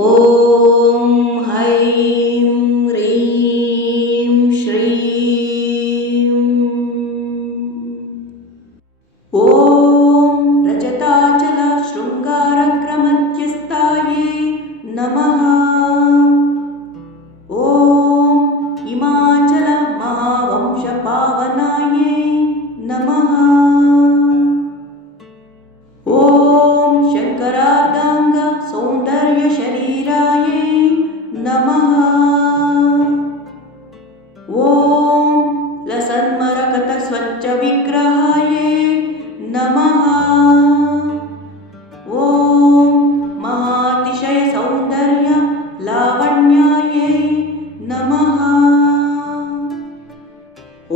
ॐ ऐं ह्रीं श्रीं ॐ रजताचलशृङ्गारक्रमध्यस्थायै नमः। ॐ हिमाचलमहावंशपावनायै नमः। ॐ शङ्करार्धाङ्गसौन्दर्यशरीरायै नमः। ॐ लसन्मरकतस्वच्छविग्रहायै नमः। ॐ महातिशयसौन्दर्यलावण्यायै नमः।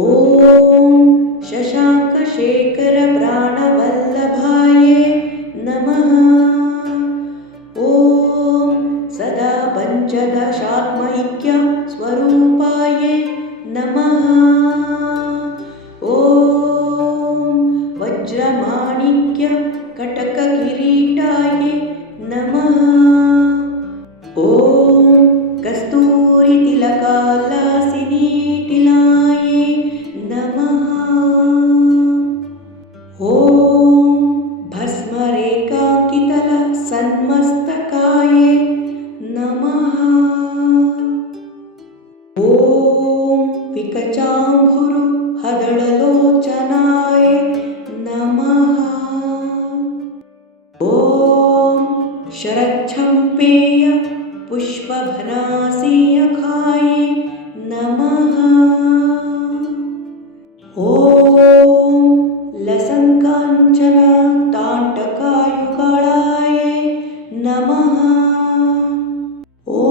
ॐ शशाङ्कशेखरप्राणवल्लभायै नमः। ॐ सदा पञ्चदशात्मैक्यस्वरूपायै नमः। ॐ वज्रमाणिक्यकटककिरीटायै नमः। ॐ कस्तूरितिलकालासिनीटिलायै नमः। ॐ भस्मरेखाङ्कितलसन्मस्तकायै नमः। ॐ विकचाम्भुरुहदळलोचनाय नमः। ॐ शरच्छम्पेय पुष्पभनासीयखायै नमः। ॐ लसङ्काञ्चनताण्डकायुगलायै नमः। ॐ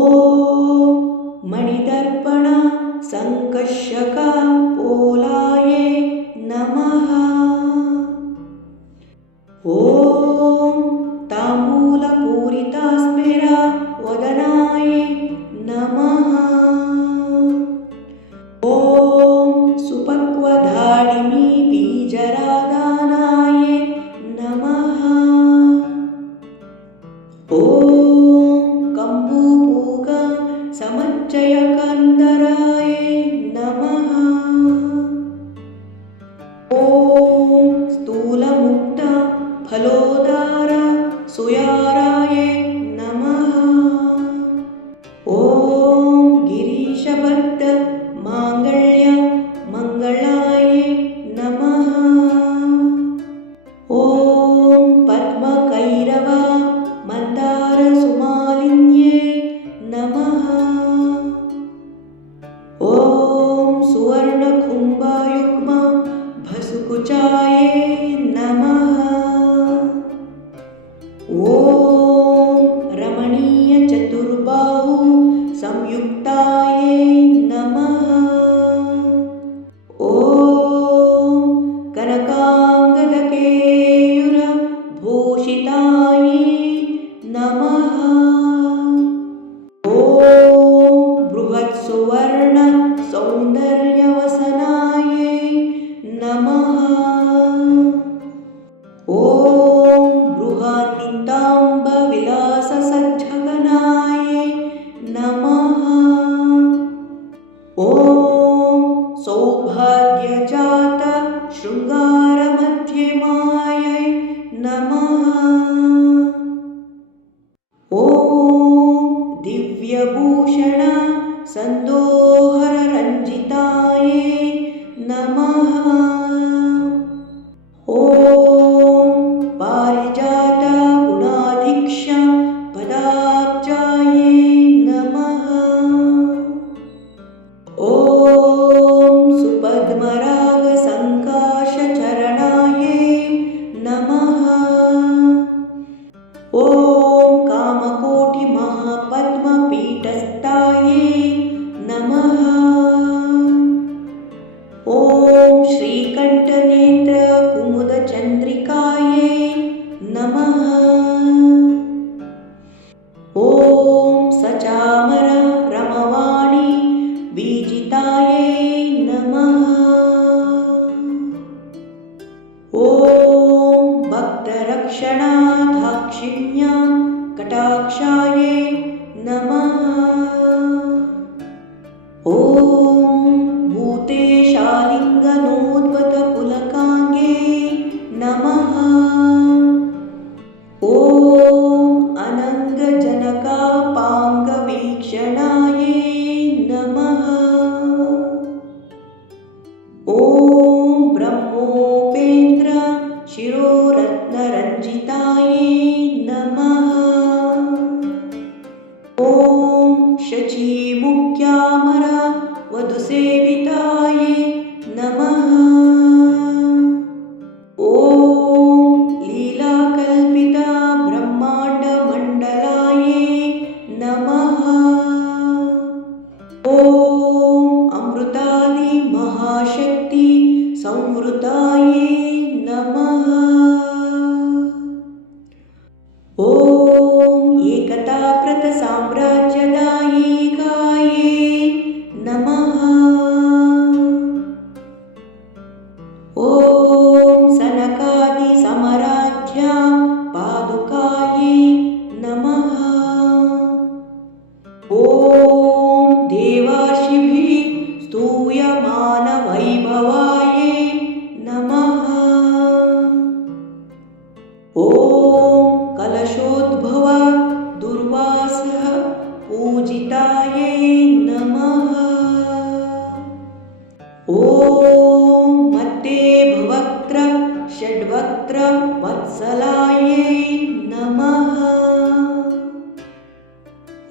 मणिदर्पणसङ्कर्षकपोलायै नमः। ॐ ताम्बूलपूरितास्मेरवदनायै नमः। ॐ सुपक्वधाडिमीबीजराधानायै नमः। ॐ कम्बूपूगसमुच्चयकन्दरायै नमः। ॐ स्थूलमुक्तफलोदारसुयारायै नमः। ॐ गिरीशबद्धमाङ्गल्यमङ्गलायै नमः। ॐ पद्मकैरवमन्दारसुमालिन्यै नमः। ॐ सुवर्णकुम्भयुग्मभसुकुचायै नमः। ॐ रमणीयचतुर्बाहुसंयुक्तायै नमः। ॐ कनकाङ्गदकेयूरभूषितायै नमः। ॐ बृहत्सुवर्णसौन्दर्यवसनायै नमः। ॐ बृहन्निताम्बविलाससज्जगनायै नमः। ॐ सौभाग्यजातशृङ्गारमध्यमायै नमः। ॐ दिव्यभूषणसन्दोहररञ्जितायै नमः। ॐ पारिजातगुणाधीक्ष्यपदाब्जायै नमः। ॐ सुपद्मरागसङ्काशचरणायै नमः। ॐ कामकोटिमहापद्मपीठस्थायै नमः। ॐ श्रीकण्ठनेत्रकुमुदचन्द्रिकायै नमः। ॐ सचामररमवाणी बीजितायै नमः। ॐ भक्तरक्षणादाक्षिण्य कटाक्षायै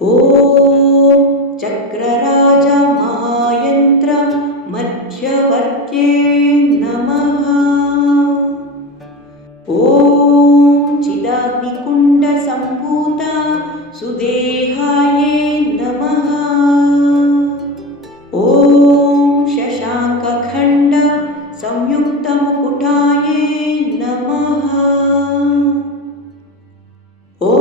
ॐ चक्रराज महायन्त्र मध्यवर्त्ये नमः। ॐ चिदाग्निकुण्ड सम्भूत सुदेहाय नमः। ॐ शशाङ्कखण्ड संयुक्त मुकुटाय नमः। ॐ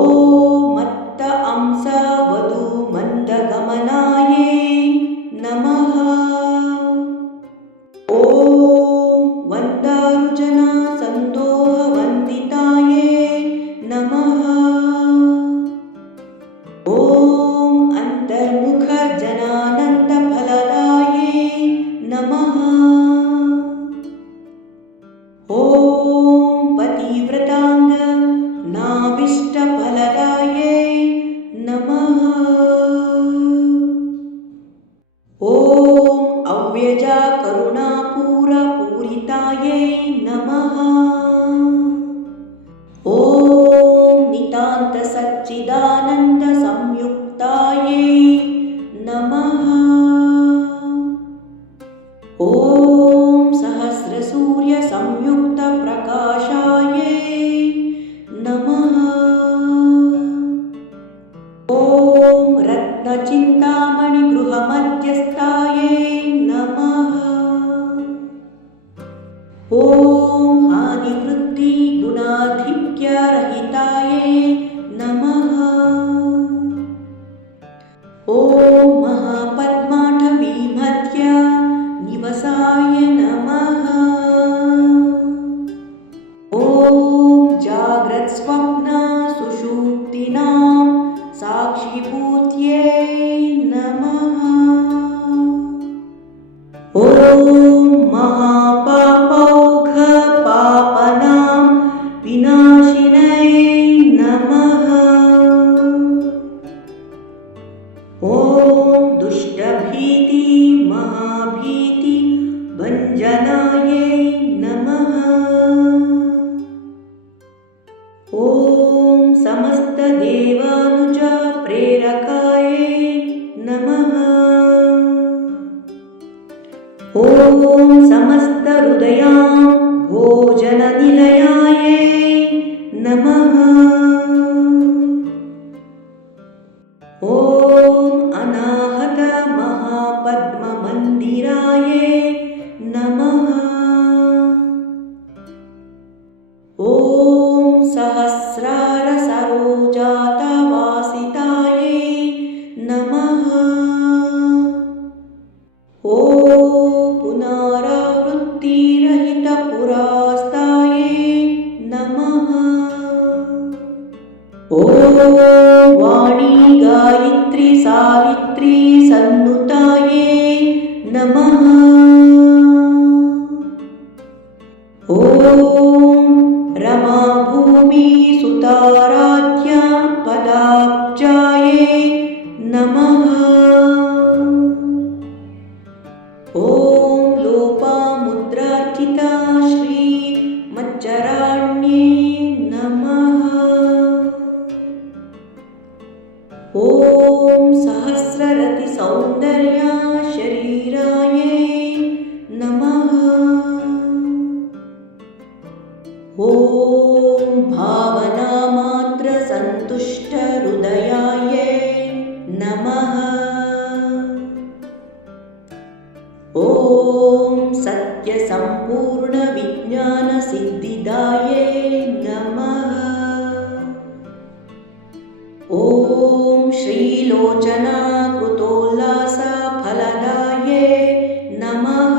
मत्त अंस वधू मन्दगमनाय नमः। ॐ वन्दारुजन सन्दोह वन्दिताय नमः। ॐ अन्तर्मुख जनानन्द फलदाय नमः। ॐ पतिव्रताङ्ग नाभीष्ट फलदाय नमः। ॐ अव्यजा करुणापूर पूरिताय नमः। ॐ नितान्त सच्चिदानन्द संयुक्ताय नमः। ॐ सहस्रसूर्य संयुक्त प्रकाशाय नमः। ॐ रत्नचिन्तामणि गृहमध्यस्थाय नमः। ॐ हानिवृद्धि गुणाधिक्य रहिताय नमः। ॐ महापद्माटवी मध्य निवसाय नमः। ॐ जाग्रत् स्वप्न सुषुप्तीनां साक्षिभूत्यै नमः। ॐ महापापौघ पापनां विनाशिनै नमः। ॐ दुष्टभीति महाभीति भञ्जनाय नमः। ॐ समस्त देवानुज प्रेरकाय नमः। ॐ समस्त हृदयां भोजननिलयाय नमः। ॐ अनाहत महापद्ममन्दिराय नमः। ॐ सहस्रार सरोजातवासिताय नमः। ॐ पुनरावृत्तिरहित पुरास्ताय नमः। ॐ वाणी गायत्री सावित्री सन्नुताय नमः। ॐ रमा भूमि सुताराध्य पदाब्जाय नमः। ॐ लोपामुद्रार्चिता श्री मच्चराण्ये नमः। ॐ सहस्ररति सौन्दर्य शरीराय नमः। ॐ भावनामात्र सन्तुष्ट हृदयाय नमः। ॐ सत्यसम्पूर्ण विज्ञान सिद्धिदाय नमः। ॐ श्रीलोचना कृतोल्लास फलदाय नमः।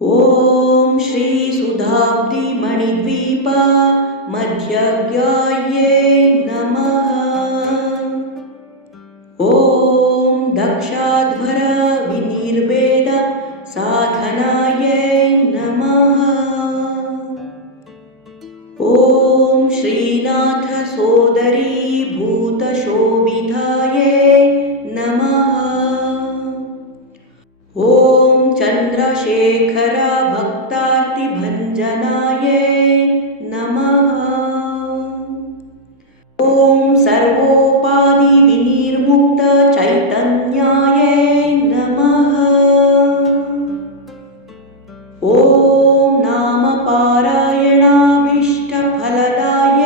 ॐ श्रीसुधाब्धि मणिद्वीप मध्यज्ञाय नमः। ॐ दक्षाध्वर विनिर्वेद साधनाय नमः। ॐ श्रीनाथ सोदरी भूतशोभिताय नमः। ॐ चन्द्रशेखर भक्तार्तिभञ्जनाय नमः। ॐ सर्वोपाधिविनिर्मुक्तचैतन्याय नमः। ॐ नामपारायणाभीष्टफलदाय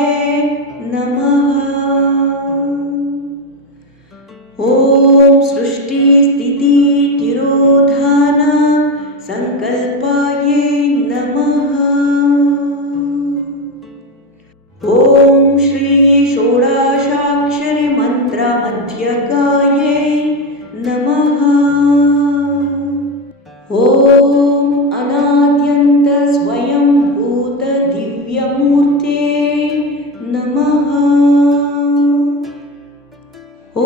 नमः। ॐ सृष्टिस्थितितिरोधान संकल्पाय नमः। ॐ श्री षोडशाक्षरि मंत्रमध्यगाय नमः। ॐ अनाद्यन्त स्वयंभूत दिव्यमूर्ते नमः। ॐ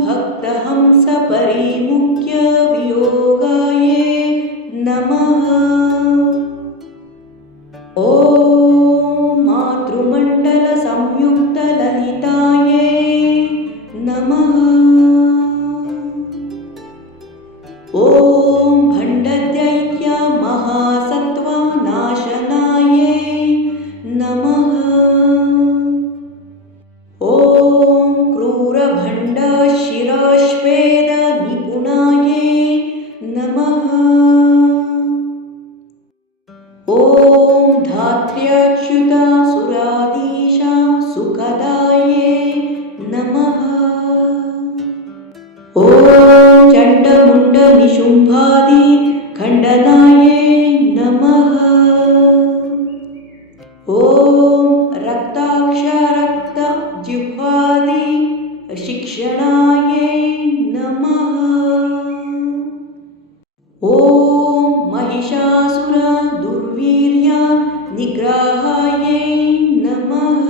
भक्तहंस परिमुख्य वियोगाय नमः। ॐ मातृमण्डल संयुक्त ललिताय नमः। ॐ भण्डदैत्य महासत्त्व नाशनाय नमः। ॐ क्रूरभण्ड शिरश्वेद निपुणाय नमः। ॐ धात्र्यच्युत सुराधीश सुखदाय नमः। ॐ चण्डमुण्ड निशुम्भादि खण्डनाय नमः। ॐ रक्ताक्ष रक्त जिह्वादि शिक्षणाय नमः। ॐ महिषासुर दुर्वीर्य निग्रहाय नमः।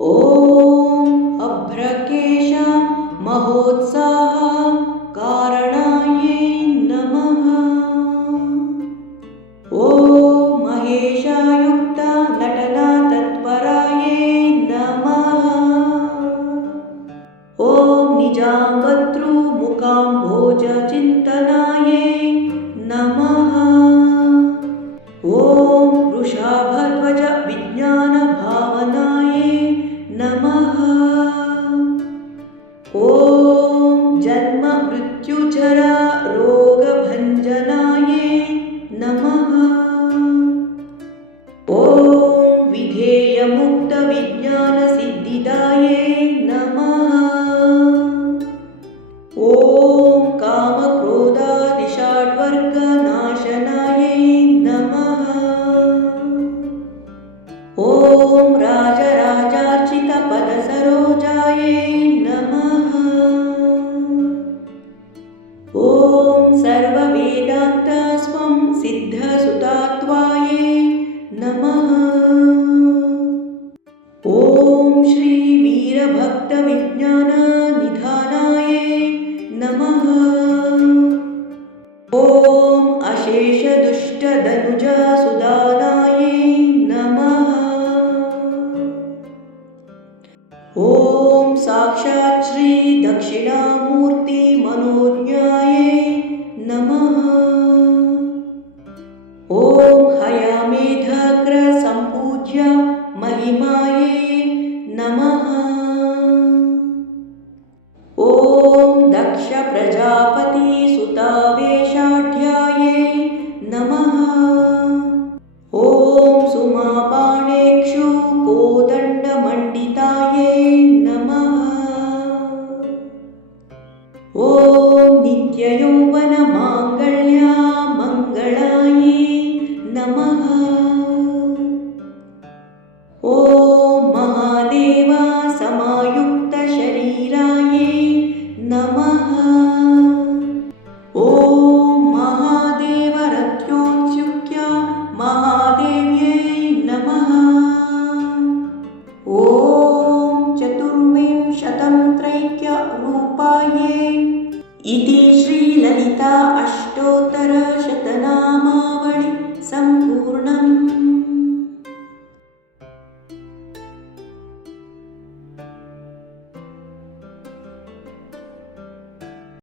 ॐ अभ्रकेश महोत्साह कारणाय नमः। ॐ महेशायुक्त नटना तत्पराय नमः। ॐ निजाम्बतृ मुकाम्भोज चिन्तनाय नमः। ॐ वृषाभध्वज विज्ञान भावनाय नमः। ॐ जन्म मृत्युजरा रोगभञ्जनाय नमः। ॐ विधेयमुक्त विज्ञान सिद्धिदाय नमः। ॐ कामक्रोधादिषड्वर्ग नाशनाय नमः। ॐ राजराजार्चित पदसरोजाय नमः। ॐ सर्ववेदान्त स्वं सिद्धसुतात्वाय नमः। ॐ श्री वीरभक्त विज्ञान निधानाय नमः। ॐ अशेष दुष्ट धनुज सुदानाय नमः। ॐ साक्षात् श्री दक्षिणामूर्ति मनोज्ञाय नमः। ॐ हयामेधाग्र सम्पूज्य महिमाय नमः। ॐ दक्ष प्रजापति सुतावेशाढ्याय नमः। ॐ सुमापाणेक्षु कोदण्डमण्डिताय नमः। ॐ नित्ययौवन माङ्गल्य मङ्गलाय नमः। ॐ महादेव समायुक्त शरीराय नमः। ॐ महादेव रथ्योत्सुक्य महादेव्यै नमः। ॐ चतुर्विंशतं त्रैक्य रूपाय इति श्रीललिता अष्टोत्तर शतनामावळि सम्पूर्णम्।